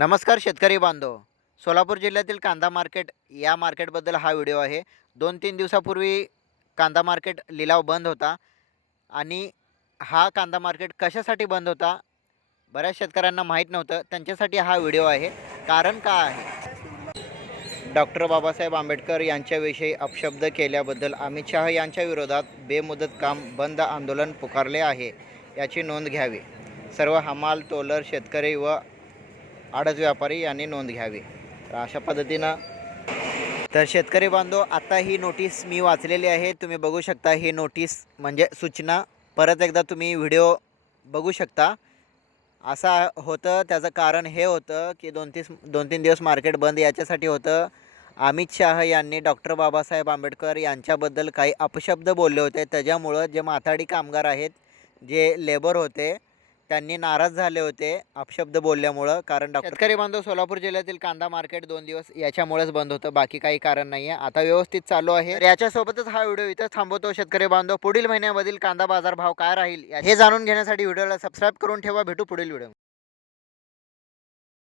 नमस्कार शेतकरी बांधव. सोलापूर जिल्ह्यातील कांदा मार्केट या मार्केटबद्दल हा व्हिडिओ आहे. दोन तीन दिवसापूर्वी कांदा मार्केट लिलाव बंद होता आणि हा कांदा मार्केट कशासाठी बंद होता बऱ्याच शेतकऱ्यांना माहीत नव्हतं. त्यांच्यासाठी हा व्हिडिओ आहे. कारण का आहे? डॉक्टर बाबासाहेब आंबेडकर यांच्याविषयी अपशब्द केल्याबद्दल अमित शहा यांच्या विरोधात बेमुदत काम बंद आंदोलन पुकारले आहे. याची नोंद घ्यावी. सर्व हमाल तोलर शेतकरी व आडत व्यापारी यांनी नोंद घ्यावी. तर अशा पद्धतीनं तर शेतकरी बांधव आता ही नोटीस मी वाचलेली आहे. तुम्ही बघू शकता ही नोटीस म्हणजे सूचना. परत एकदा तुम्ही व्हिडिओ बघू शकता. असा होतं त्याचं कारण हे होतं की दोन तीस दोन तीन दिवस मार्केट बंद याच्यासाठी होतं. अमित शाह यांनी डॉक्टर बाबासाहेब आंबेडकर यांच्याबद्दल काही अपशब्द बोलले होते. त्याच्यामुळं जे माथाडी कामगार आहेत जे लेबर होते त्यांनी नाराज झाले होते अपशब्द बोलल्यामुळं कारण डॉक्टर शेतकरी बांधव सोलापूर जिल्ह्यातील कांदा मार्केट दोन दिवस याच्यामुळेच बंद होतं. बाकी काही कारण नाही आहे आता व्यवस्थित चालू आहे. याच्यासोबतच हा व्हिडिओ इथं थांबवतो. शेतकरी बांधव पुढील महिन्यामधील कांदा बाजार भाव काय राहील हे जाणून घेण्यासाठी व्हिडिओला सबस्क्राईब करून ठेवा. भेटू पुढील व्हिडिओ